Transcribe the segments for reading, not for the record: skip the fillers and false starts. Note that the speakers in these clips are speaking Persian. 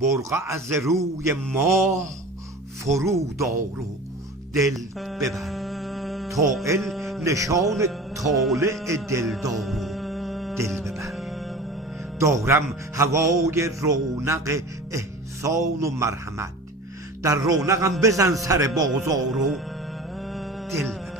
برقع از روی ماه فرود آر و دل ببر. طائل نشان طالع دلدار و دل ببر. دارم هوای رونق احسان و مرحمت، در رونقم بزن سر بازار و دل ببر.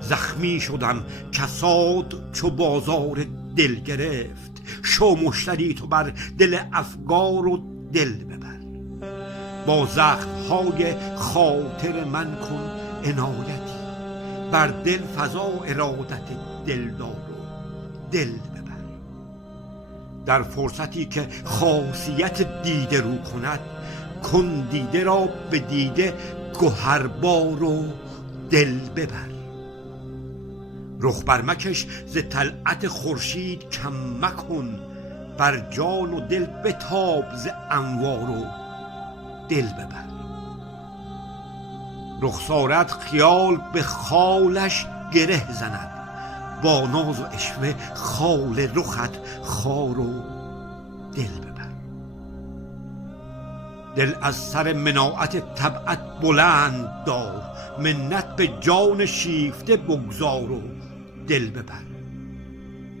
زخمی شدم کساد چو بازار دل گرفت، شو مشتری تو بر دل افگار و دل ببر. با زخمهای خاطر من کن عنایتی، بر دل فزا ارادت دلدار و دل ببر. در فرصتی که خاصیت دیده رو کند، کن دیده را به دیده گهربار و دل ببر. رخ بر مکش ز طلعت خورشید کم مکن، بر جان و دل بتاب ز انوار و دل ببر. رخسارت خیال به خالش گره زند، با ناز و عشوه خال رخت خار و دل ببر. دل از سر مناعت طبعت بلند دار، منت به جان شیفته بگذار و دل ببر.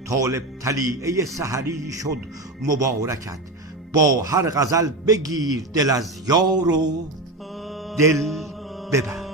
طالب طلیعه سحری شد مبارکت، با هر غزل بگیر دل از یار و دل ببر.